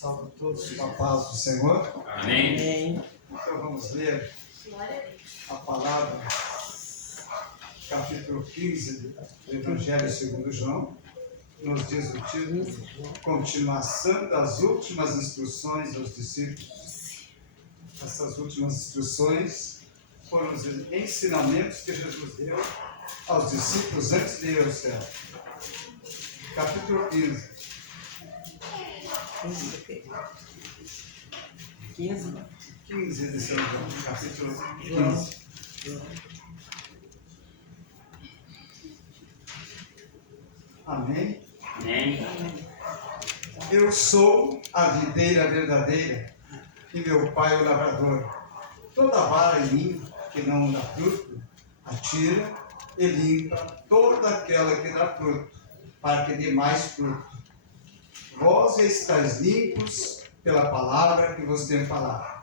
Salve todos com a paz do Senhor. Amém. Então vamos ler a palavra, capítulo 15 do Evangelho segundo João. Nos diz o título: Continuação das últimas instruções aos discípulos. Essas últimas instruções foram os ensinamentos que Jesus deu aos discípulos antes de ir ao céu. Capítulo 15. 15 de São João, capítulo 15. Amém? Amém. Eu sou a videira verdadeira e meu pai o lavrador. Toda vara em mim que não dá fruto, atira e limpa toda aquela que dá fruto, para que dê mais fruto. Vós estáis limpos pela palavra que vos tenho falado.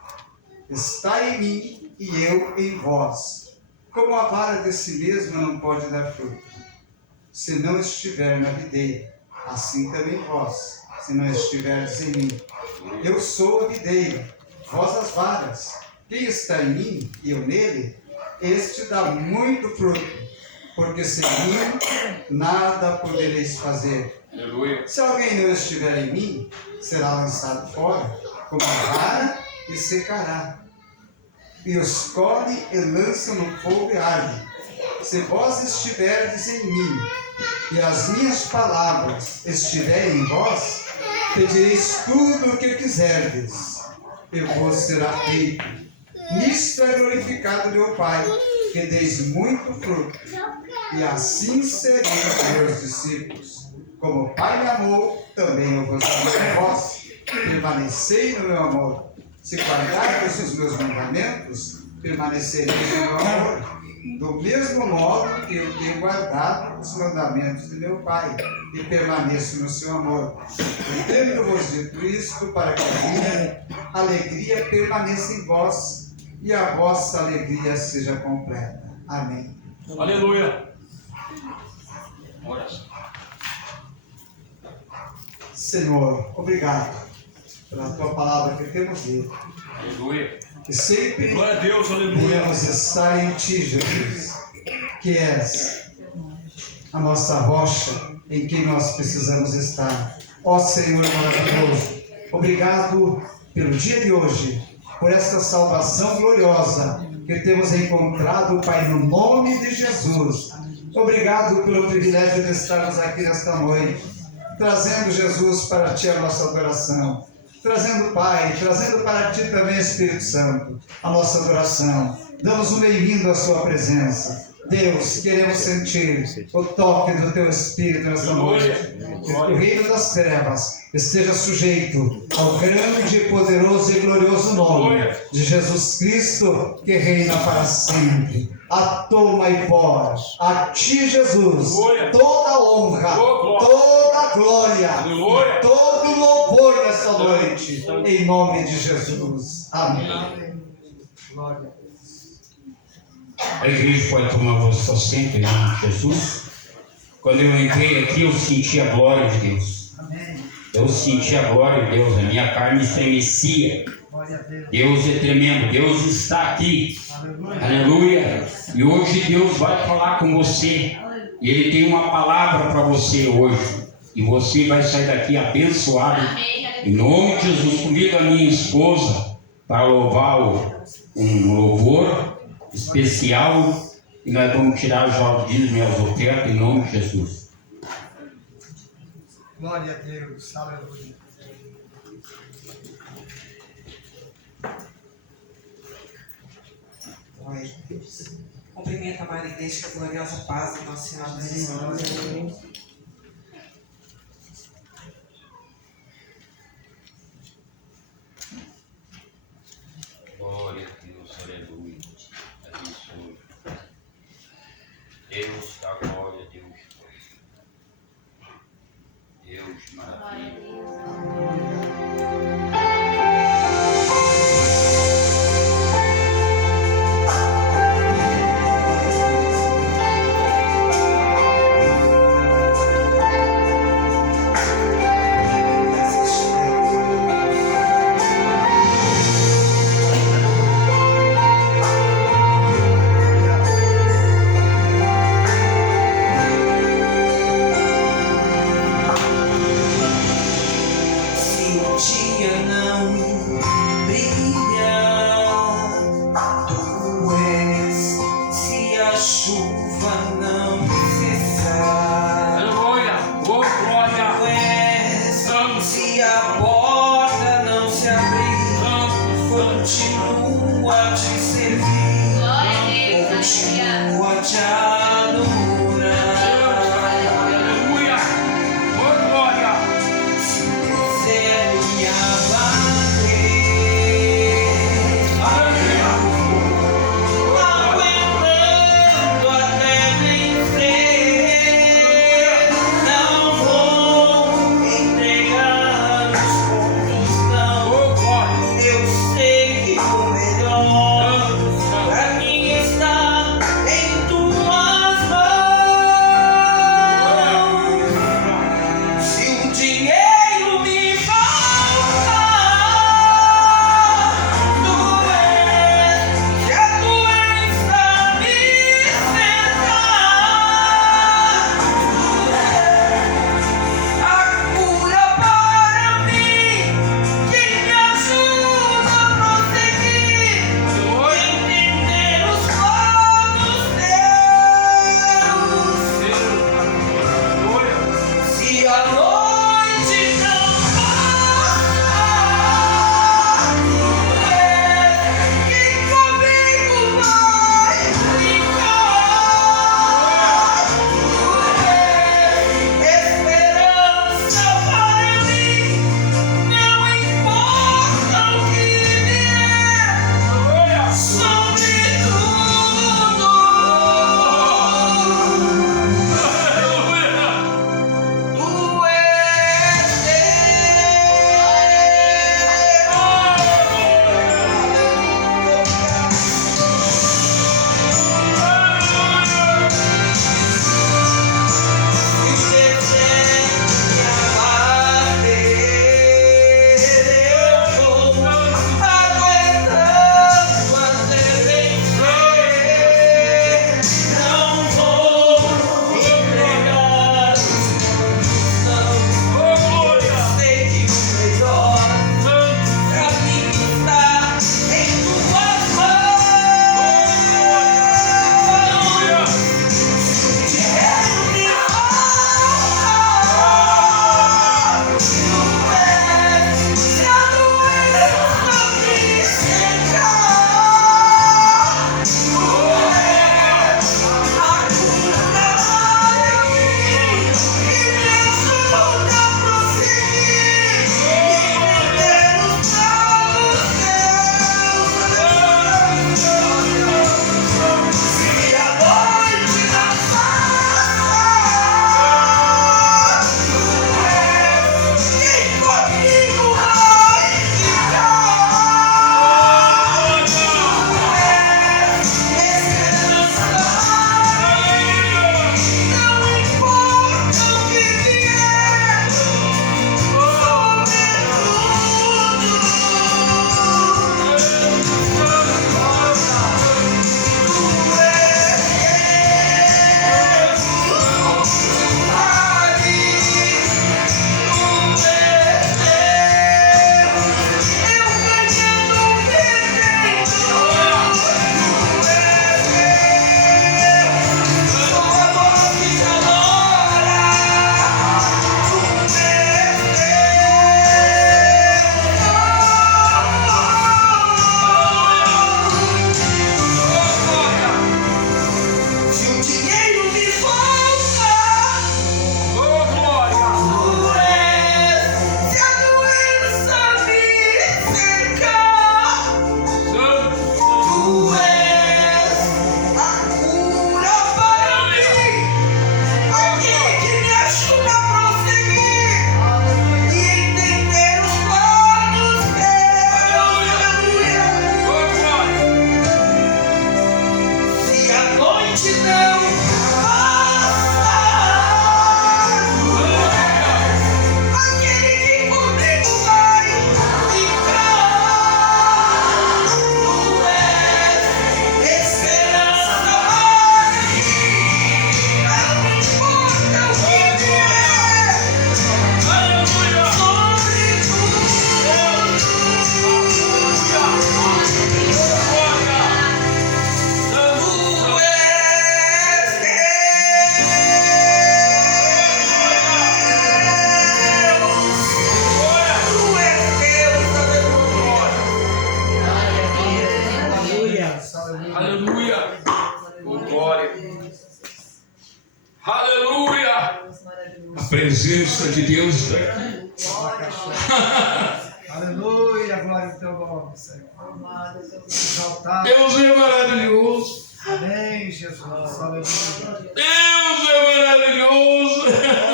Está em mim e eu em vós. Como a vara de si mesma não pode dar fruto, se não estiver na videira, assim também vós, se não estiverdes em mim. Eu sou a videira, vós as varas. Quem está em mim e eu nele, este dá muito fruto, porque sem mim nada podereis fazer. Aleluia. Se alguém não estiver em mim, será lançado fora, como a vara, e secará. E os colhem e lançam no fogo e arde. Se vós estiverdes em mim, e as minhas palavras estiverem em vós, pedireis tudo o que quiserdes, e vos será feito. Nisto é glorificado meu Pai, que deis muito fruto, e assim sereis meus discípulos. Como o Pai me amou, também eu vos amei a vós. Permanecei no meu amor. Se guardardes os meus mandamentos, permanecereis no meu amor. Do mesmo modo que eu tenho guardado os mandamentos de meu Pai, e permaneço no seu amor. Tendo-vos dito isto, para que a minha alegria permaneça em vós, e a vossa alegria seja completa. Amém. Aleluia. Oração. Senhor, obrigado pela tua palavra que temos lido. Aleluia. Que sempre Glória a Deus, aleluia. venhamos estar em ti, Jesus, que és a nossa rocha em quem nós precisamos estar. Ó Senhor maravilhoso, obrigado pelo dia de hoje, por esta salvação gloriosa que temos encontrado, Pai, no nome de Jesus. Obrigado pelo privilégio de estarmos aqui nesta noite, trazendo Jesus para ti a nossa adoração, trazendo Pai, trazendo para ti também Espírito Santo a nossa adoração. Damos um bem-vindo à sua presença. Deus, queremos sentir o toque do teu Espírito nesta noite. Que o reino das trevas esteja sujeito ao grande, poderoso e glorioso nome de Jesus Cristo, que reina para sempre. A toma e pó, a ti, Jesus, toda a honra, toda a glória, e todo o louvor nesta noite, em nome de Jesus. Amém. Glória a Deus. A igreja pode tomar vosso assento em nome de Jesus. Quando eu entrei aqui, eu senti a glória de Deus. Eu senti a glória de Deus, a minha carne estremecia. Deus é tremendo, Deus está aqui. Aleluia. E hoje Deus vai falar com você. Ele tem uma palavra para você hoje. E você vai sair daqui abençoado. Em nome de Jesus, convido a minha esposa para louvar um louvor especial, e nós vamos tirar os dízimos e as ofertas em nome de Jesus. Glória a Deus, aleluia. Glória a Deus. Cumprimento a Maria e deixa a gloriosa paz do nosso Senhor Jesus. Glória a Deus, aleluia. Abençoe. Deus da glória, Deus. Deus maravilhoso. o dia não brilha, tu és, se a chuva não cessar. Aleluia. Oh, glória. Tu és, Santo. se a porta não se abrir, Santo. continua a te servir, continua a te adorar. Aleluia. Oh, glória. Deserto me abater, aguentando até vencer. Não vou entregar os pontos, não. Oh, glória. Eu sei que o melhor presença de Deus está aqui. Aleluia, glória ao teu nome, Senhor. Exaltado. Deus é maravilhoso. Amém, Jesus. Aleluia. Deus é maravilhoso.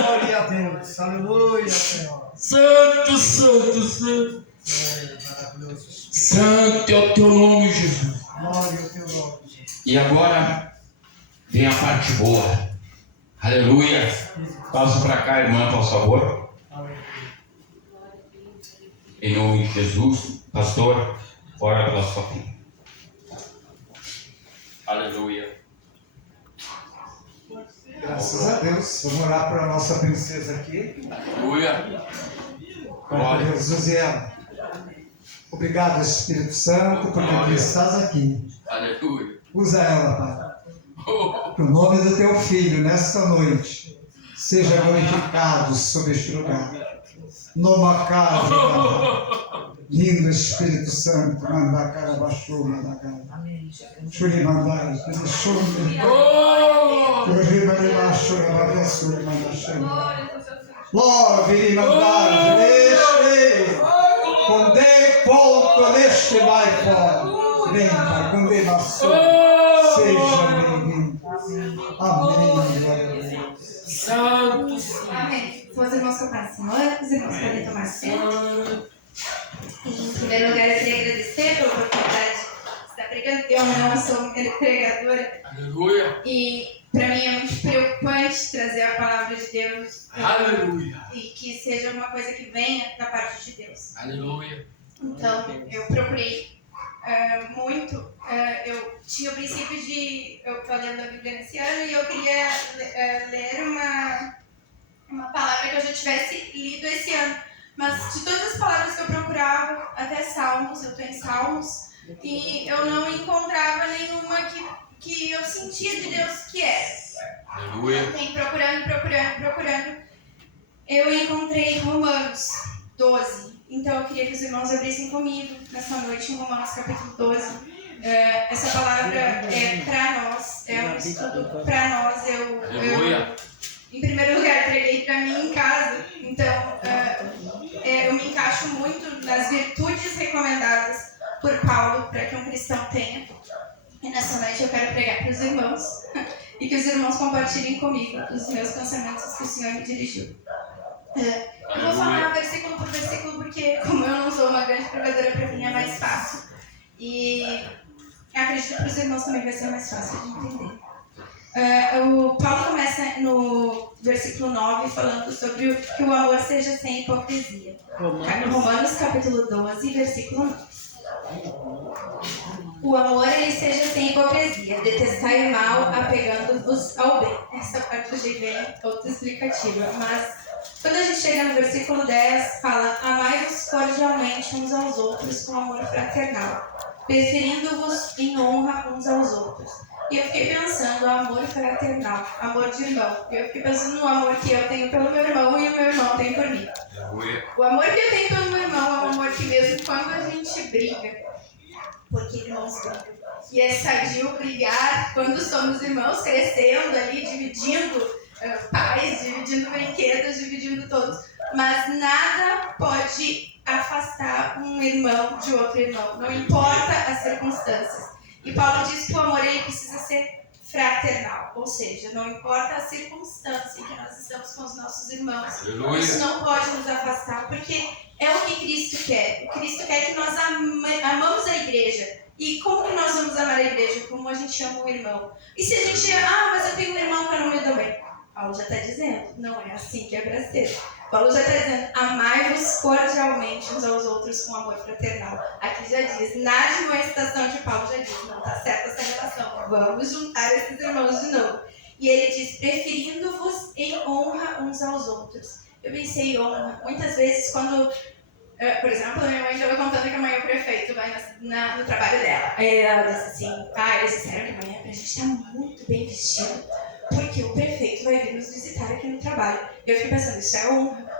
Glória a Deus. Aleluia, Senhor. Santo, santo, santo. Maravilhoso. Santo é o teu nome, Jesus. Glória ao teu nome, Jesus. E agora vem a parte boa. Aleluia. Passa para cá, irmã, por favor. Em nome de Jesus, pastor, ora pela sua vida. Aleluia. Graças a Deus. Vamos orar para a nossa princesa aqui. Aleluia. Glória a Deus, Josiel. Obrigado, Espírito Santo, porque tu estás aqui. Aleluia. Usa ela, Pai. Que o nome do teu filho, nesta noite, seja glorificado sobre este lugar. Numa casa, lindo Espírito Santo, manda cara baixou, manda cara. Churi mandai, churi. Churi mandai, churi mandai, churi mandai. Love, viri mandai, deixe. Conde ponto neste bairro. Vem, Pai, conde baixou. Seja bem-vindo. Amém, glória a Deus. Santo. Amém. São os irmãos que eu passo, Senhor, os irmãos podem tomar assento. Em primeiro lugar, eu queria agradecer pela oportunidade de estar pregando. Eu não sou pregadora. Aleluia. E para mim é muito preocupante trazer a palavra de Deus. Aleluia. E que seja uma coisa que venha da parte de Deus. Aleluia. Então, eu procurei muito. Eu tinha o princípio de... Eu estou lendo a Bíblia nesse ano e eu queria ler uma palavra que eu já tivesse lido esse ano. Mas de todas as palavras que eu procurava, até Salmos, eu estou em Salmos, e eu não encontrava nenhuma que eu sentia de Deus que era. Aleluia. Então, procurando, eu encontrei Romanos 12. Então eu queria que os irmãos abrissem comigo nessa noite em Romanos capítulo 12. Essa palavra é para nós, é um estudo para nós. Eu, em primeiro lugar, preguei para mim em casa, então eu me encaixo muito nas virtudes recomendadas por Paulo para que um cristão tenha. E nessa noite eu quero pregar para os irmãos e que os irmãos compartilhem comigo os meus pensamentos que o Senhor me dirigiu. Eu vou falar versículo por versículo porque, como eu não sou uma grande pregadora, para mim é mais fácil. E acredito que para os irmãos também vai ser mais fácil de entender. O Paulo começa no versículo 9 falando sobre que o amor seja sem hipocrisia. Romanos capítulo 12, versículo 9. O amor ele seja sem hipocrisia, detestai o mal, apegando-vos ao bem. Essa parte eu achei bem autoexplicativa, mas quando a gente chega no versículo 10, fala: amai-vos cordialmente uns aos outros com amor fraternal, preferindo-vos em honra uns aos outros. E eu fiquei pensando, amor fraternal, amor de irmão. Eu fiquei pensando no amor que eu tenho pelo meu irmão e o meu irmão tem por mim. O amor que eu tenho pelo meu irmão é um amor que mesmo quando a gente briga, porque irmãos brigam, e é sadio brigar quando somos irmãos, crescendo ali, dividindo pais, dividindo brinquedos, dividindo todos. Mas nada pode afastar um irmão de outro irmão, não importa as circunstâncias. E Paulo diz que o amor ele precisa ser fraternal, ou seja, não importa a circunstância em que nós estamos com os nossos irmãos, isso não pode nos afastar, porque é o que Cristo quer. O Cristo quer que nós amamos a igreja. E como que nós vamos amar a igreja? Como a gente ama o irmão. E se a gente, mas eu tenho um irmão que eu não me dou bem. Paulo já está dizendo, não é assim que é para ser. Paulo já está dizendo, amai-vos cordialmente uns aos outros com amor fraternal. Aqui já diz, na admoestação de Paulo já diz, não está certa essa relação, vamos juntar esses irmãos de novo. E ele diz, preferindo-vos em honra uns aos outros. Eu pensei em honra, muitas vezes quando, por exemplo, a minha mãe estava contando que amanhã o prefeito vai no trabalho dela. Aí ela disse assim, eles disseram que amanhã a gente está muito bem vestido, porque o prefeito vai vir nos visitar aqui no trabalho. Eu fiquei pensando, isso é honra.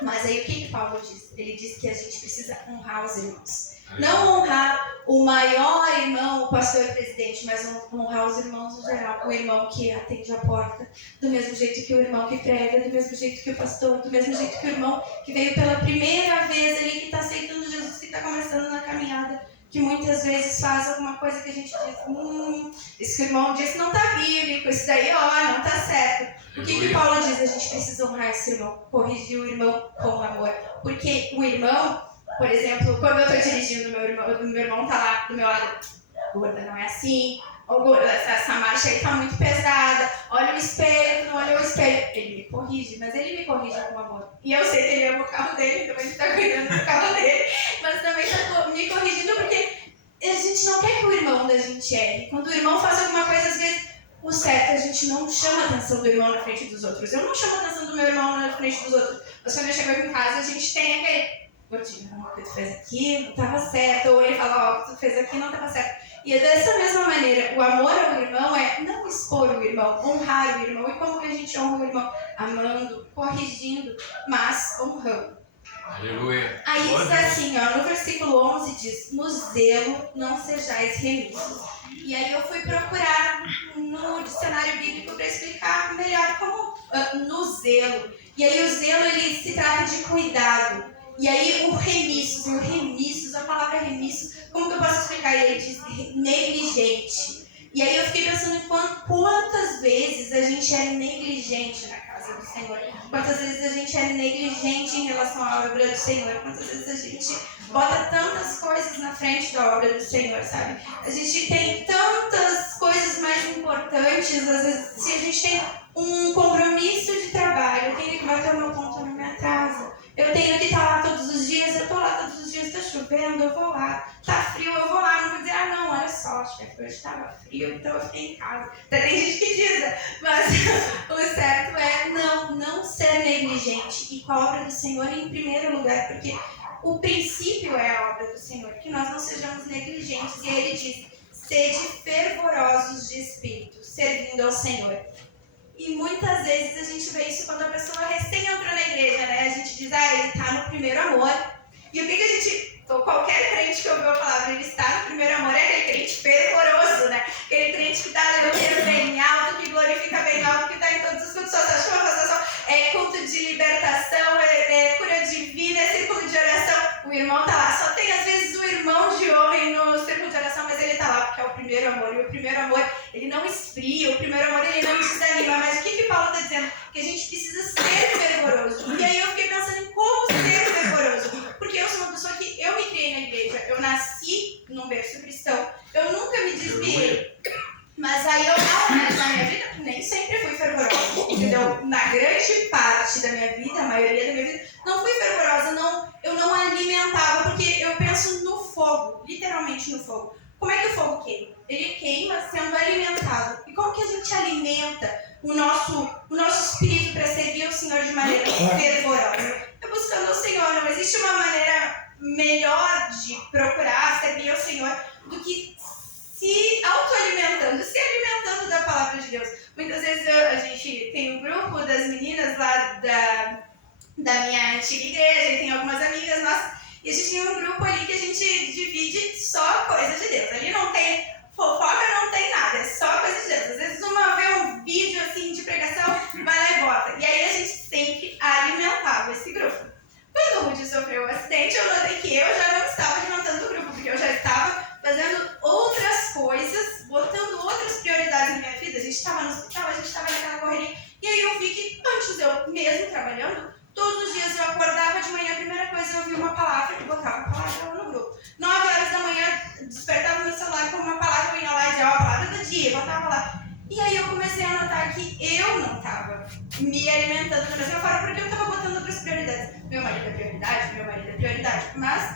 Mas aí o que Paulo diz? Ele diz que a gente precisa honrar os irmãos. Não honrar o maior irmão, o pastor presidente, mas honrar os irmãos no geral. O irmão que atende a porta, do mesmo jeito que o irmão que prega, do mesmo jeito que o pastor, do mesmo jeito que o irmão que veio pela primeira vez ali, que está aceitando Jesus, que está começando na caminhada, que muitas vezes faz alguma coisa que a gente diz, isso que o irmão disse não está bíblico, isso daí, não está certo. O que Paulo diz? A gente precisa honrar esse irmão, corrigir o irmão com amor. Porque o irmão, por exemplo, quando eu estou dirigindo, meu irmão está lá do meu lado, gorda, não é assim, ou gorda, essa marcha aí está muito pesada, olha o espelho, tu não olha o espelho. Ele me corrige, mas ele me corrige com amor. E eu sei que ele ama o carro dele, então ele está cuidando do carro dele, mas também está me corrigindo porque a gente não quer que o irmão da gente erre. Quando o irmão faz alguma coisa, às vezes, o certo é a gente não chama a atenção do irmão na frente dos outros. Eu não chamo a atenção do meu irmão na frente dos outros. Mas quando eu chego aqui em casa, a gente tem aquele... Gordinho, o que tu fez aqui não estava certo. Ou ele fala, o que tu fez aqui não estava certo. E é dessa mesma maneira, o amor ao irmão é não expor o irmão, honrar o irmão. E como que a gente honra o irmão? Amando, corrigindo, mas honrando. Aleluia. Aí diz assim, no versículo 11 diz, no zelo não sejais remissos. E aí eu fui procurar no dicionário bíblico para explicar melhor como no zelo. E aí o zelo, ele se trata de cuidado. E aí o remissos, a palavra remissos, como que eu posso explicar? Ele diz negligente. E aí eu fiquei pensando em quantas vezes a gente é negligente na casa do Senhor. Quantas vezes a gente é negligente em relação à obra do Senhor. Quantas vezes a gente bota tantas coisas na frente da obra do Senhor, sabe? A gente tem tantas coisas mais importantes. Às vezes, se a gente tem um compromisso de trabalho, eu tenho que bater o meu ponto na minha casa. Eu tenho que estar lá todos os dias, eu estou lá todos os dias, está chovendo, eu vou lá. Está frio, eu vou lá. Não vou dizer, não, olha só, chefe, hoje estava frio, então eu fiquei em casa. Até tem gente que diz, mas o certo é não ser negligente. E com a obra do Senhor em primeiro lugar, porque o princípio é a obra do Senhor, que nós não sejamos negligentes. E aí ele diz, sede fervorosos de espírito, servindo ao Senhor. E muitas vezes a gente vê isso quando a pessoa recém entrou na igreja, né? A gente diz, ele está no primeiro amor. E o que a gente... Qualquer crente que ouviu a palavra, ele está no primeiro amor, é aquele crente fervoroso, né? Aquele crente que está aleluia bem alto, que glorifica bem alto, que está em todos os cultos sociais, é culto de libertação, é cura divina, é círculo de oração. O irmão está lá. Só tem, às vezes, o irmão de homem no círculo de oração, mas ele está lá porque é o primeiro amor. E o primeiro amor, ele não esfria, o primeiro amor, ele não desanima. Mas o que Paulo está dizendo? Que a gente precisa ser fervoroso. E aí eu fiquei pensando em como ser fervoroso. Porque eu sou uma pessoa que eu me criei na igreja. Eu nasci num berço cristão. Eu nunca me desviei. Mas aí na minha vida, nem sempre fui fervorosa. Entendeu? Na grande parte da minha vida, a maioria da minha vida, não fui fervorosa. Eu não alimentava, porque eu penso no fogo. Literalmente no fogo. Como é que o fogo queima? Ele queima sendo alimentado. E como que a gente alimenta o nosso espírito para servir ao Senhor de maneira fervorosa? É buscando o Senhor. Não existe uma maneira melhor de procurar servir ao Senhor do que se autoalimentando, se alimentando da palavra de Deus. Muitas vezes a gente tem um grupo das meninas lá da minha antiga igreja, e tem algumas amigas nossas, e a gente tem um grupo ali que a gente divide só coisa de Deus. Ali não tem fofoca, não tem nada, é só coisa de Deus. Às vezes uma vê um vídeo assim de pregação, vai lá e bota. E aí a gente sempre alimentava esse grupo. Quando o Rudy sofreu um acidente, eu notei que eu já não estava alimentando o grupo, porque eu já estava fazendo outras coisas, botando outras prioridades na minha vida. A gente estava no hospital, a gente estava naquela correria. E aí eu vi que antes eu, mesmo trabalhando, todos os dias eu acordava de manhã, a primeira coisa eu ouvia uma palavra e botava a palavra no grupo. 9 horas da manhã, despertava meu celular com uma palavra, eu ia lá e dizia, a palavra do dia, botava lá. E aí eu comecei a notar que eu não estava me alimentando da mesma forma, porque eu estava botando outras prioridades. Meu marido é prioridade, mas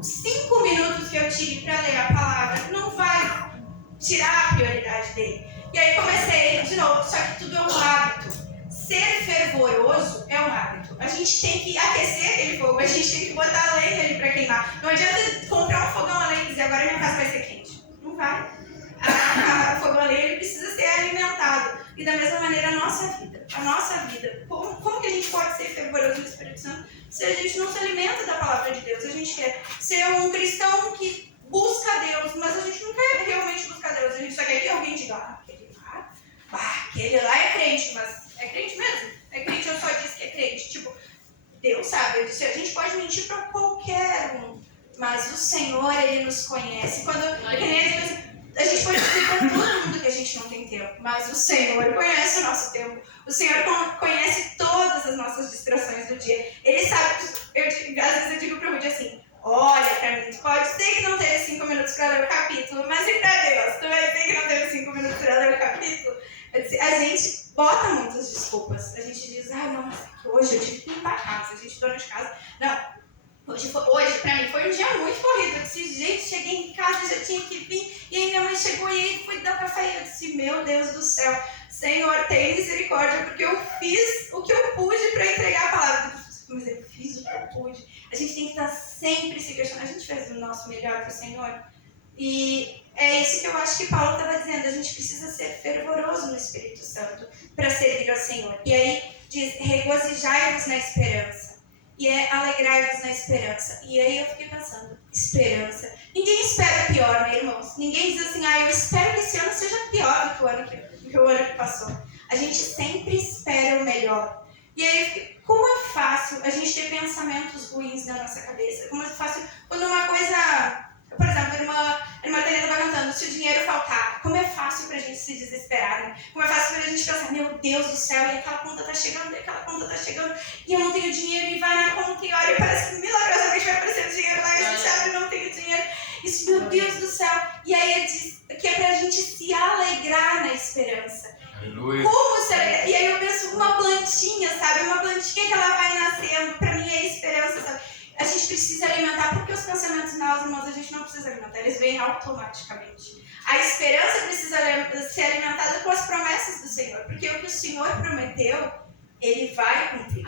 5 minutos que eu tive para ler a palavra não vai tirar a prioridade dele. E aí comecei de novo, só que tudo é um hábito. Ser fervoroso é um hábito. A gente tem que aquecer aquele fogo, a gente tem que botar a lenha ali para queimar. Não adianta comprar um fogão a lenha e dizer, agora minha casa vai ser quente. Não vai. O fogão a lenha ele precisa ser alimentado. E da mesma maneira a nossa vida. Como que a gente pode ser fervoroso no Espírito Santo se a gente não se alimenta da palavra de Deus? A gente quer ser um um cristão que busca Deus, mas a gente não quer realmente buscar Deus. A gente só quer que alguém diga, aquele lá é crente, mas é crente mesmo? É crente, eu só disse que é crente. Tipo, Deus sabe, eu disse, a gente pode mentir para qualquer um, mas o Senhor, Ele nos conhece. Quando eu queria dizer assim, a gente pode dizer para todo mundo que a gente não tem tempo, mas o Senhor conhece o nosso tempo. O Senhor conhece todas as nossas distrações do dia. Ele sabe, às vezes eu digo para o Rudy assim, olha pra mim, tu pode ser que não teve 5 minutos para ler o capítulo, mas e pra Deus? Tu vai dizer que não teve 5 minutos para ler o capítulo? A gente bota muitas desculpas. A gente diz, não, mas hoje eu tive que limpar a casa, a gente dona de casa. Não. Hoje pra mim, foi um dia muito corrido. Eu disse, gente, cheguei em casa, já tinha que vir. E aí minha mãe chegou e aí fui dar café. E eu disse, meu Deus do céu, Senhor, tem misericórdia, porque eu fiz o que eu pude para entregar a palavra. Mas eu fiz o que eu pude. A gente tem que estar sempre se questionando. A gente fez o nosso melhor para o Senhor. E é isso que eu acho que Paulo estava dizendo. A gente precisa ser fervoroso no Espírito Santo para servir ao Senhor. E aí diz, regozijai-vos na esperança. E alegrai-vos na esperança. E aí eu fiquei pensando, esperança. Ninguém espera pior, né, irmãos? Ninguém diz assim, eu espero que esse ano seja pior do que o ano que passou. A gente sempre espera o melhor. E aí, como é fácil a gente ter pensamentos ruins na nossa cabeça? Como é fácil quando uma coisa... Por exemplo, a irmã Teresa estava cantando, se o dinheiro faltar, como é fácil pra gente se desesperar, né? Como é fácil pra gente pensar, meu Deus do céu, e aquela conta tá chegando, e eu não tenho dinheiro, e vai na conta e olha, e parece que milagrosamente vai aparecer o dinheiro lá, e a gente abre e não tem o dinheiro. Isso, meu Deus do céu. E aí ele diz que é pra gente se alegrar na esperança. Aleluia. Como se alegrar? E aí eu penso, uma plantinha, sabe? Uma plantinha que ela vai nascendo, pra mim é esperança, sabe? A gente precisa alimentar, porque os pensamentos maus, irmãos, a gente não precisa alimentar, eles vêm automaticamente. A esperança precisa ser alimentada com as promessas do Senhor, porque o que o Senhor prometeu, Ele vai cumprir.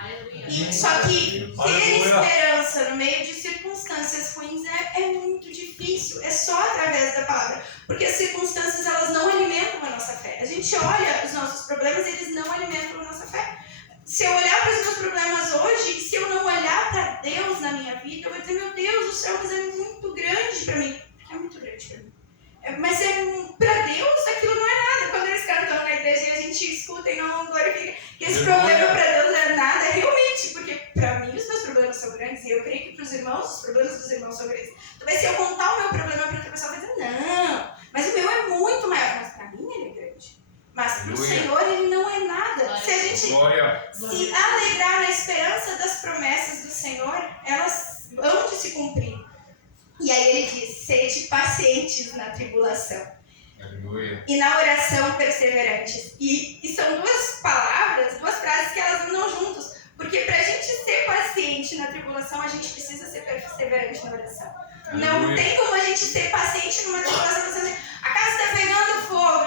E, só que ter esperança no meio de circunstâncias ruins é muito difícil, é só através da palavra, porque as circunstâncias elas não alimentam a nossa fé. A gente olha os nossos problemas, eles não alimentam a nossa fé. Se eu olhar para os meus problemas hoje, se eu não olhar para Deus na minha vida, eu vou dizer, meu Deus, o céu é muito grande para mim. É muito grande para mim. Mas para Deus aquilo não é nada. Quando eles cantam na igreja e a gente escuta e não glorifica, que esse problema para Deus é nada, realmente, porque para mim os meus problemas são grandes e eu creio que para os irmãos, os problemas dos irmãos são grandes. Talvez se eu contar o meu problema para outra pessoa, vai dizer, não, mas o meu é muito maior, mas para mim ele é grande. Mas para o Senhor ele não é nada. Se a gente se alegrar na esperança das promessas do Senhor, elas vão de se cumprir. E aí ele diz, sede pacientes na tribulação. Aleluia. E na oração perseverantes. E são duas palavras, duas frases que elas andam juntos. Porque para a gente ser paciente na tribulação, a gente precisa ser perseverante na oração. Aleluia. Não tem como a gente ser paciente numa tribulação. Você diz, a casa está pegando fogo.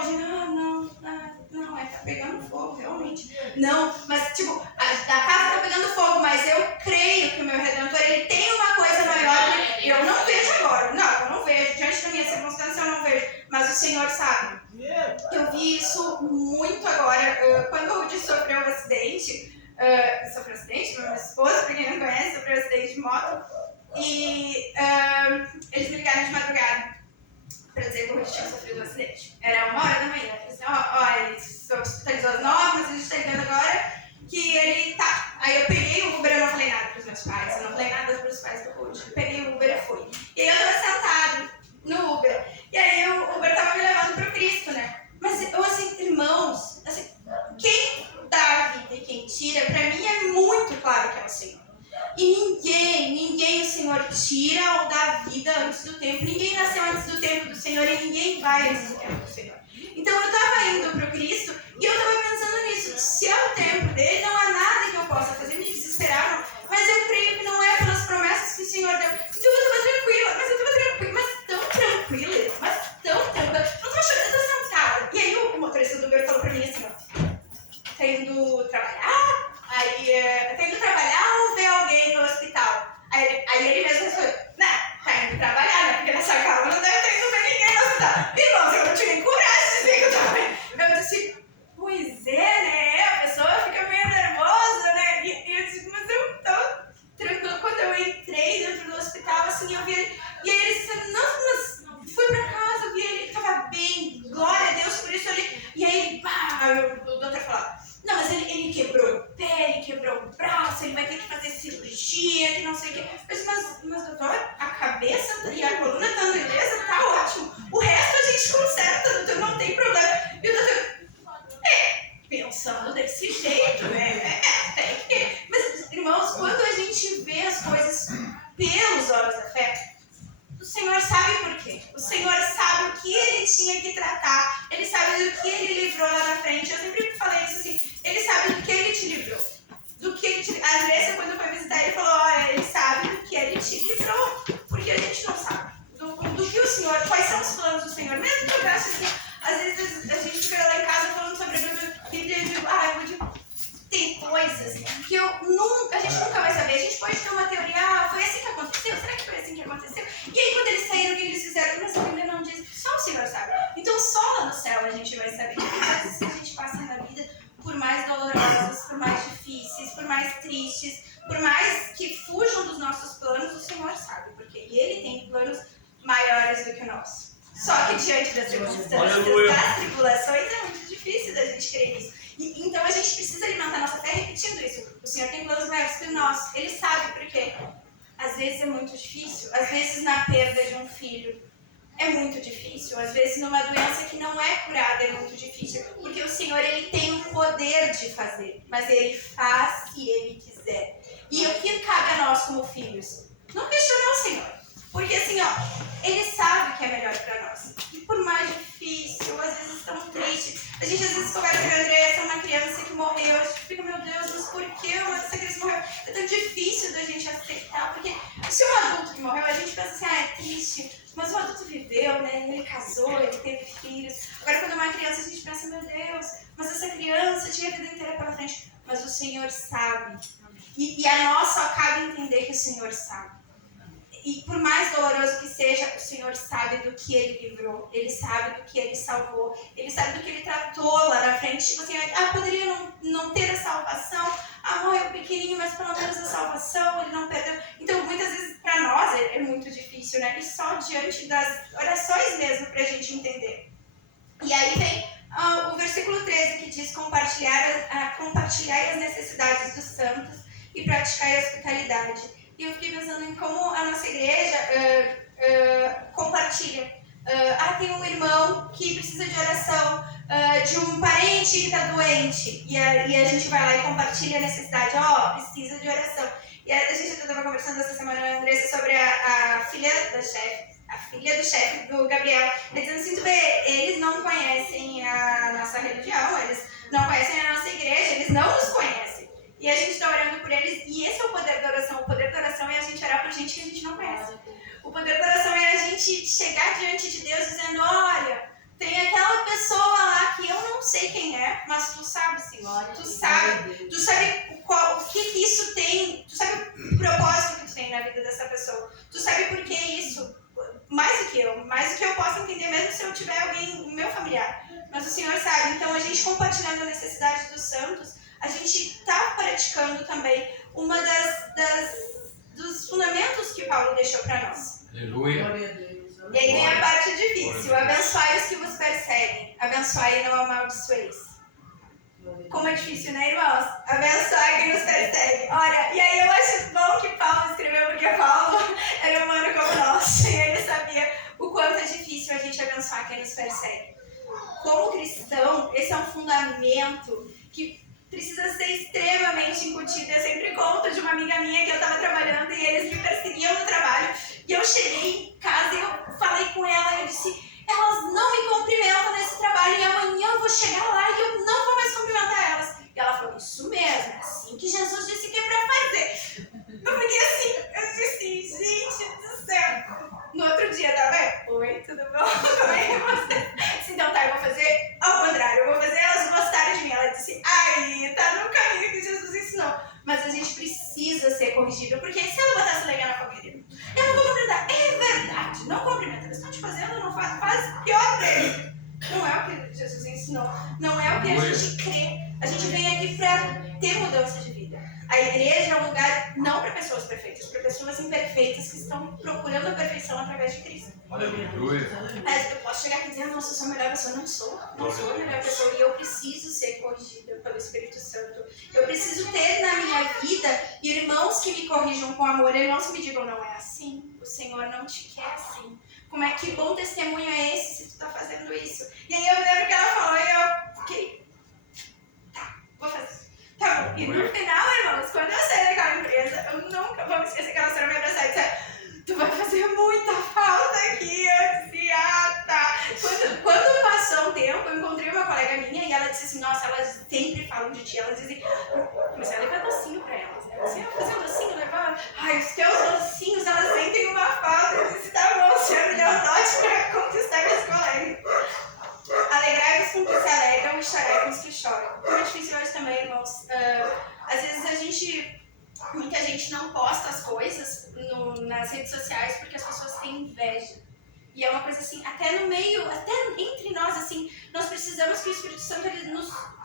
Tá pegando fogo, realmente. Não, mas tipo, a casa tá pegando fogo, mas eu creio que o meu Redentor, ele tem uma coisa maior que eu não vejo agora. Não, eu não vejo. Diante da minha circunstância, eu não vejo. Mas o Senhor sabe. Eu vi isso muito agora. Quando o Rudy sofreu um acidente, minha esposa, pra quem não conhece, sofreu um acidente de moto. E eles me ligaram de madrugada para dizer que o Rudy tinha sofrido um acidente. Era 1h da manhã. Eu disse, ele se hospitalizou às 9, mas a gente está ligando agora que ele tá. Aí eu peguei o Uber, eu não falei nada para os meus pais, eu não falei nada para os pais do Rudy. Eu peguei o Uber e fui. E aí eu estava sentado no Uber. E aí o Uber estava me levando para o Cristo, né? Mas eu, assim, irmãos, assim, quem dá a vida e quem tira, para mim é muito claro que é o Senhor. E ninguém o Senhor tira ou dá a vida antes do tempo. Ninguém nasceu antes do tempo do Senhor e ninguém vai antes do tempo do Senhor. Então eu estava indo para o Cristo e eu estava pensando nisso. Se é o tempo dele, não há nada que eu possa fazer, me desesperar. Mas eu creio que não é pelas promessas que o Senhor deu. Então eu estava tranquila, mas tão tranquila. Não estou chorando, eu estou sentada. E aí o motorista do Uber falou para mim assim, tá indo trabalhar? Tá indo trabalhar ou ver alguém no hospital? Aí ele mesmo respondeu, tá indo trabalhar, né? Porque nessa calma não deve ter ido ver ninguém no hospital. Irmãos, eu não tive nem coragem de dizer que eu tava indo. Eu disse, pois é, né? A pessoa fica meio nervosa, né? E eu disse, mas eu tô tranquila. Quando eu entrei dentro do hospital, assim, cabeça e a coluna estando ilesa, tá ótimo. O resto a gente conserta, doutor, não tem problema. E o doutor, pensando desse jeito, né? Tem que. Mas, irmãos, quando a gente vê as coisas pelos olhos da fé, o Senhor sabe por quê. O Senhor sabe o que Ele tinha que tratar. Ele sabe do que Ele livrou lá na frente. Eu sempre falei isso assim. Ele sabe do que Ele te livrou. Do que Ele te... Às vezes, quando eu fui visitar, Ele falou, olha, Ele sabe do que Ele te livrou. Porque a gente não sabe. Do que o Senhor... Quais são os planos do Senhor? Mesmo que eu acho assim... Às vezes, a gente fica lá em casa falando sobre a Bíblia e eu digo, tem coisas que a gente nunca vai saber. A gente pode ter uma teoria, foi assim que aconteceu? Será que foi assim que aconteceu? E aí quando eles saíram, o que eles fizeram? Mas a Bíblia não diz, só o Senhor sabe. Então só lá no céu a gente vai saber. As coisas que a gente passa na vida, por mais dolorosas, por mais difíceis, por mais tristes, por mais que fujam dos nossos planos, o Senhor sabe. Porque Ele tem planos maiores do que o nosso. Só que diante das circunstâncias, das tribulações, é muito difícil da gente crer nisso. Então a gente precisa alimentar a nossa fé repetindo isso. O Senhor tem planos maiores que o nosso. Ele sabe por quê. Às vezes é muito difícil. Às vezes na perda de um filho é muito difícil. Às vezes numa doença que não é curada é muito difícil. Porque o Senhor, Ele tem o poder de fazer. Mas Ele faz se Ele quiser. E o que cabe a nós como filhos? Não questionar o Senhor. Porque assim, Ele sabe o que é melhor para nós. E por mais difícil, às vezes tão triste. A gente às vezes conversa com a Andréia, uma criança que morreu. A gente fica, meu Deus, mas por que essa criança morreu? É tão difícil da gente aceitar. Porque se um adulto que morreu, a gente pensa assim, é triste. Mas o adulto viveu, né? Ele casou, ele teve filhos. Agora quando é uma criança, a gente pensa, meu Deus, mas essa criança tinha a vida inteira pela frente. Mas o Senhor sabe. E a nós só cabe entender que o Senhor sabe. E por mais doloroso que seja, o Senhor sabe do que Ele livrou. Ele sabe do que Ele salvou. Ele sabe do que Ele tratou lá na frente. Tipo assim, poderia não ter a salvação. Morreu pequenininho, mas pelo menos a salvação Ele não perdeu. Então, muitas vezes, para nós, é muito difícil, né? E só diante das orações mesmo, pra gente entender. E aí vem o versículo 13, que diz, compartilhar as necessidades dos santos e praticar a hospitalidade. E eu fiquei pensando em como a nossa igreja compartilha. Tem um irmão que precisa de oração, de um parente que está doente. E a gente vai lá e compartilha a necessidade. Precisa de oração. E a gente estava conversando essa semana, Andressa, sobre a filha da chefe. A filha do chefe, do Gabriel. Dizendo assim, tu vê, eles não conhecem a nossa religião, eles não conhecem a nossa igreja, eles não nos conhecem. E a gente está orando por eles, e esse é o poder da oração. O poder da oração é a gente orar por gente que a gente não conhece. O poder da oração é a gente chegar diante de Deus dizendo, olha, tem aquela pessoa lá que eu não sei quem é, mas tu sabe, Senhor. Tu sabe o que isso tem, tu sabe o propósito que tu tem na vida dessa pessoa. Tu sabe por que isso, mais do que eu posso entender, mesmo se eu tiver alguém, meu familiar. Mas o Senhor sabe. Então, a gente compartilhando a necessidade dos santos, a gente está praticando também uma dos fundamentos que Paulo deixou para nós. Aleluia. E aí vem a parte difícil. Abençoai os que vos perseguem. Abençoai e não amaldiçoeis. Como é difícil, né, irmãos? Abençoai quem nos persegue. Olha, e aí eu acho bom que Paulo escreveu, porque Paulo era humano como nós. E ele sabia o quanto é difícil a gente abençoar quem nos persegue. Como cristão, esse é um fundamento que precisa ser extremamente incutido. Eu sempre conto de uma amiga minha que eu estava trabalhando e eles me perseguiam no trabalho. E eu cheguei em casa e eu falei com ela e eu disse, elas não me cumprimentam nesse trabalho e amanhã eu vou chegar lá e eu não vou mais cumprimentar elas. E ela falou, isso mesmo, é assim que Jesus disse que é pra fazer. Eu fiquei assim, eu disse, gente do céu. No outro dia, tá vendo? Oi, tudo bom? Como é que você? Então tá, eu vou fazer ao contrário, eu vou fazer elas gostarem de mim. Ela disse, tá no caminho que Jesus ensinou. Mas a gente precisa ser corrigível, porque se ela botasse lenha na fogueira, eu não vou cumprimentar. É verdade, não cumprimenta. Eles estão te fazendo, não faz pior pra ele. Não é o que Jesus ensinou, não é o que a gente crê. A gente vem aqui pra ter mudança de vida. A igreja é um lugar não para pessoas perfeitas, para pessoas imperfeitas que estão procurando a perfeição através de Cristo. Aleluia. Mas eu posso chegar aqui e dizer, nossa, eu sou a melhor pessoa. Não sou a melhor pessoa. E eu preciso ser corrigida pelo Espírito Santo. Eu preciso ter na minha vida irmãos que me corrijam com amor, irmãos que me digam, não é assim. O Senhor não te quer assim. Como é que bom testemunho é esse se tu tá fazendo isso? E aí eu lembro que ela falou e eu fiquei, tá, vou fazer. Tá bom. E no final, irmãos, quando eu saí daquela empresa, eu nunca vou me esquecer que ela senhora me abraçar e disse, tu vai fazer muita falta aqui. Eu disse, tá. Quando passou um tempo, eu encontrei uma colega minha e ela disse assim, nossa, elas sempre falam de ti. Elas dizem, comecei a levar docinho pra elas. Você vai fazer um docinho, levar? Ai, os teus docinhos, elas sentem uma falta. Eu disse, tá bom, você me deu um dote pra conquistar meus colegas. Alegrai-vos com os que se alegram e chorai com os que choram. Como é difícil hoje também, irmãos. Às vezes muita gente não posta as coisas nas redes sociais porque as pessoas têm inveja. E é uma coisa assim, até no meio, até entre nós, assim, nós precisamos que o Espírito Santo,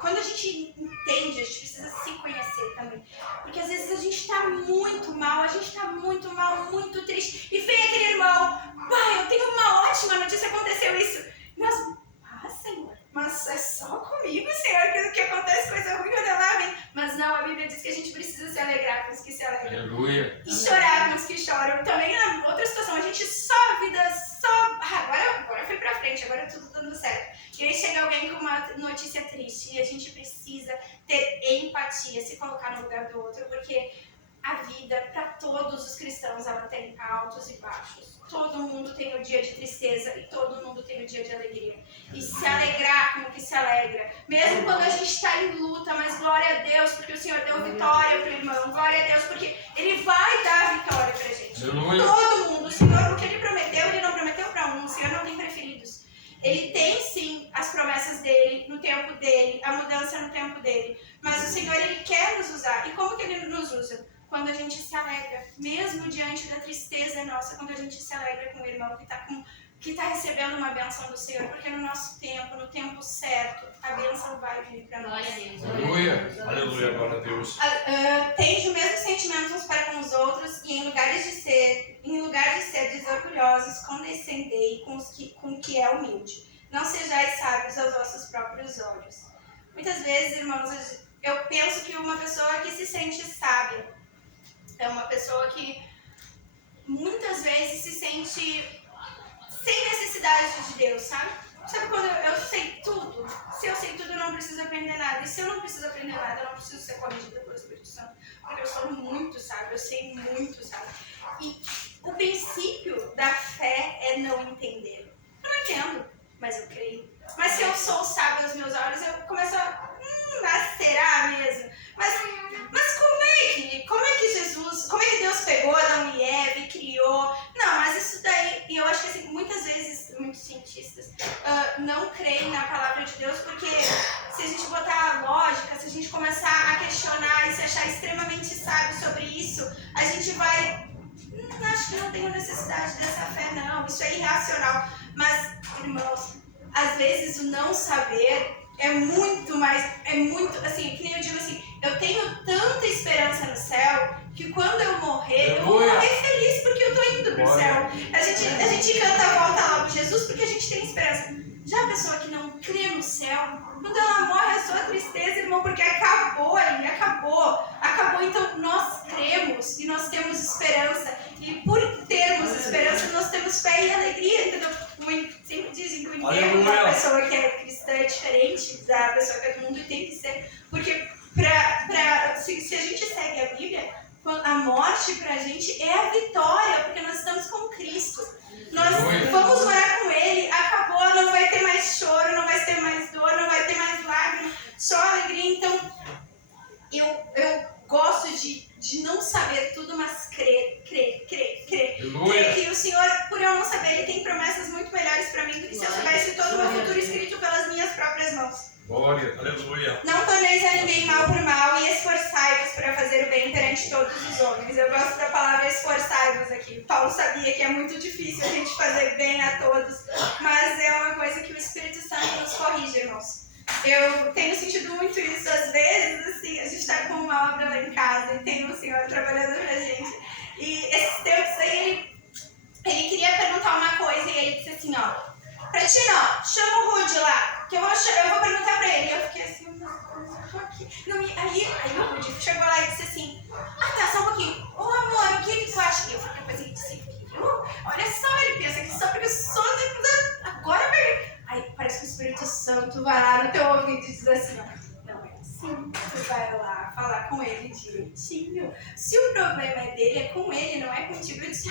quando a gente entende, a gente precisa se conhecer também. Porque às vezes a gente tá muito mal, muito triste. E vem aquele irmão, pai, eu tenho uma ótima notícia, aconteceu isso. Nós, Senhor, mas é só comigo, Senhor, que acontece coisa ruim quando ela vem. Mas não, a Bíblia diz que a gente precisa se alegrar com os que se alegram. Aleluia. E chorar com os que choram. Também na outra situação, a gente agora foi pra frente, agora tudo dando certo. E aí chega alguém com uma notícia triste e a gente precisa ter empatia, se colocar no lugar do outro, porque a vida, para todos os cristãos, ela tem altos e baixos. Todo mundo tem o dia de tristeza e todo mundo tem o dia de alegria. E se alegrar com o que se alegra. Mesmo quando a gente está em luta, mas glória a Deus, porque o Senhor deu vitória para o irmão. Glória a Deus, porque Ele vai dar vitória para a gente. Aleluia. Todo mundo. O Senhor, o que Ele prometeu, Ele não prometeu para um. O Senhor não tem preferidos. Ele tem sim as promessas dele, no tempo dele, a mudança no tempo dele. Mas o Senhor, Ele quer nos usar. E como que Ele nos usa? Quando a gente se alegra, mesmo diante da tristeza nossa, quando a gente se alegra com o irmão que está recebendo uma bênção do Senhor, porque no nosso tempo, no tempo certo, a bênção vai vir para nós. Aleluia. Aleluia, glória a Deus. Tende o mesmo sentimento uns para com os outros e em lugar de ser desorgulhosos, condescendei com o que é humilde. Não sejais sábios aos vossos próprios olhos. Muitas vezes, irmãos, eu penso que uma pessoa que se sente sábia é uma pessoa que muitas vezes se sente sem necessidade de Deus, sabe? Sabe quando eu sei tudo? Se eu sei tudo, eu não preciso aprender nada. E se eu não preciso aprender nada, eu não preciso ser corrigida pelo Espírito Santo. Porque eu sou muito sábio, eu sei muito, sabe? E o princípio da fé é não entender. Eu não entendo, mas eu creio. Mas se eu sou sábio aos meus olhos, eu começo mas será mesmo? Mas como é que Jesus, como é que Deus pegou Adão e Eva e criou? Não, mas isso daí, e eu acho que assim, muitas vezes, muitos cientistas não creem na palavra de Deus, porque se a gente botar a lógica, se a gente começar a questionar e se achar extremamente sábio sobre isso, a gente vai, acho que não tenho necessidade dessa fé não, isso é irracional. Mas, irmãos, às vezes o não saber é muito, assim, que nem eu digo assim, eu tenho tanta esperança no céu, que quando eu morrer, eu vou morrer feliz, porque eu tô indo pro céu. A gente canta a volta lá pro Jesus, porque a gente tem esperança. Já a pessoa que não crê no céu, quando ela morre, é só tristeza, irmão, porque acabou, então nós cremos, e nós temos esperança, e por termos esperança, nós temos fé e alegria, entendeu? Sempre dizem que o enterro de uma pessoa que é cristã é diferente da pessoa que é do mundo, e tem que ser, porque se a gente segue a Bíblia, a morte pra gente é a vitória, porque nós estamos com Cristo. Nós vamos morar com Ele, acabou, não vai ter mais choro, não vai ter mais dor, não vai ter mais lágrimas, só alegria. Então, eu gosto de não saber tudo, mas crer. Crer que o Senhor, por eu não saber, Ele tem promessas muito melhores pra mim do que se eu soubesse todo o meu futuro escrito pelas minhas próprias mãos. Glória, aleluia. Não torneis a ninguém mal por mal e esforçai-vos para fazer o bem perante todos os homens. Eu gosto da palavra esforçai-vos aqui. Paulo sabia que é muito difícil a gente fazer bem a todos, mas é uma coisa que o Espírito Santo nos corrige, irmãos. Eu tenho sentido muito isso, às vezes, assim, a gente está com uma obra lá em casa e tem o Senhor trabalhando pra gente. E esses tempos aí, ele queria perguntar uma coisa e ele disse assim, ó, pra ti não, chama o Rude lá, que eu vou perguntar pra ele. E eu fiquei assim, não, tô aqui. Não, aí o Rude chegou lá e disse assim, tá, só um pouquinho. Ô amor, o que tu acha? E eu falei, depois ele disse, filho, olha só, ele pensa que só porque eu sou agora vai. Aí parece que o Espírito Santo vai lá no teu ouvido e diz assim, ó, não é assim, tu vai lá falar com ele direitinho. Se o problema é dele, é com ele, não é contigo. Eu disse,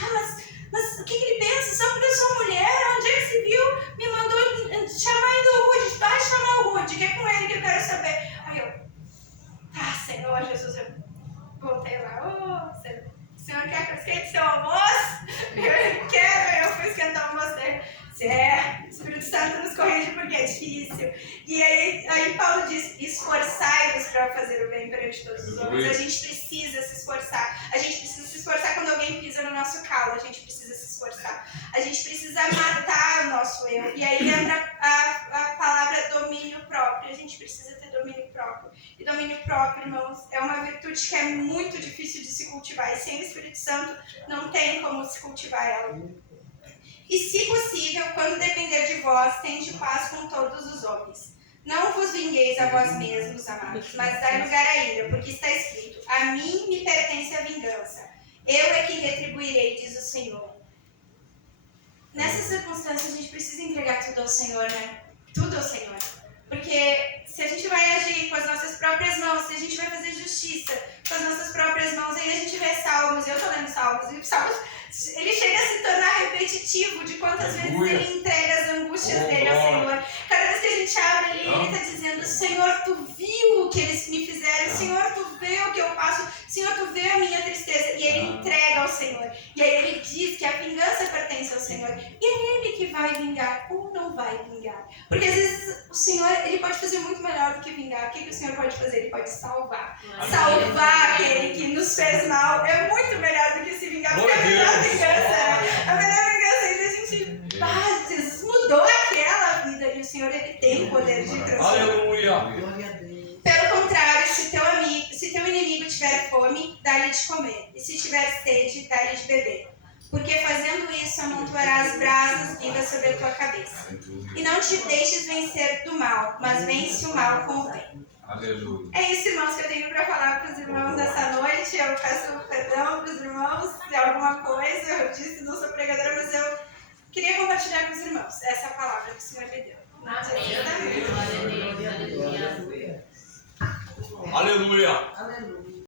mas o que ele pensa? Só porque eu sou mulher, onde é que se viu? Me mandou chamar ainda o Rude, vai chamar o Rude, que é com ele que eu quero saber. Aí eu, tá, Senhor Jesus, eu voltei lá, o senhor quer que eu esquente seu almoço? Eu quero, eu fui esquentar o almoço dele. O Espírito Santo nos corrige porque é difícil. E aí Paulo diz, esforçai-vos para fazer o bem perante todos os homens. A gente precisa se esforçar. A gente precisa se esforçar quando alguém pisa no nosso calo. A gente precisa se esforçar. A gente precisa matar o nosso eu. E aí entra a palavra domínio próprio. A gente precisa ter domínio próprio. E domínio próprio, irmãos, é uma virtude que é muito difícil de se cultivar. E sem o Espírito Santo não tem como se cultivar ela. E se possível, quando depender de vós, tende paz com todos os homens. Não vos vingueis a vós mesmos, amados, mas dai lugar à ira, porque está escrito, a mim me pertence a vingança. Eu é que retribuirei, diz o Senhor. Nessas circunstâncias, a gente precisa entregar tudo ao Senhor, né? Tudo ao Senhor. Porque se a gente vai agir com as nossas próprias mãos, se a gente vai fazer justiça com as nossas próprias mãos, aí a gente vê Salmos, eu tô lendo Salmos, e Salmos, ele chega a se tornar repetitivo de quantas vezes ele entrega as angústias dele ao Senhor. Cada vez que a gente abre ali, ele está dizendo, Senhor, tu viu o que eles me fizeram, Senhor, tu vê o que eu passo, Senhor, tu vê a minha tristeza, e ele entrega ao Senhor. E aí ele diz que a vingança pertence ao Senhor. E é ele que vai vingar ou não vai vingar. Porque às vezes o Senhor, ele pode fazer muito melhor do que vingar. O que o Senhor pode fazer? Ele pode salvar. Salvar aquele que nos fez mal é muito melhor do que se vingar. Porque a melhor vingança, a melhor vingança é que a gente, Jesus mudou aquela vida e o Senhor, ele tem o poder de transformar. Aleluia. Pelo contrário, se teu inimigo tiver fome, dá-lhe de comer. E se tiver sede, dá-lhe de beber. Porque fazendo isso, amontoarás brasas vivas sobre a tua cabeça. E não te deixes vencer do mal, mas vence o mal com o bem. Aleluia. É isso, irmãos, que eu tenho para falar para os irmãos nessa noite. Eu peço perdão para os irmãos de alguma coisa. Eu disse, não sou pregadora, mas eu queria compartilhar com os irmãos essa palavra que o Senhor me deu. Aleluia. Aleluia.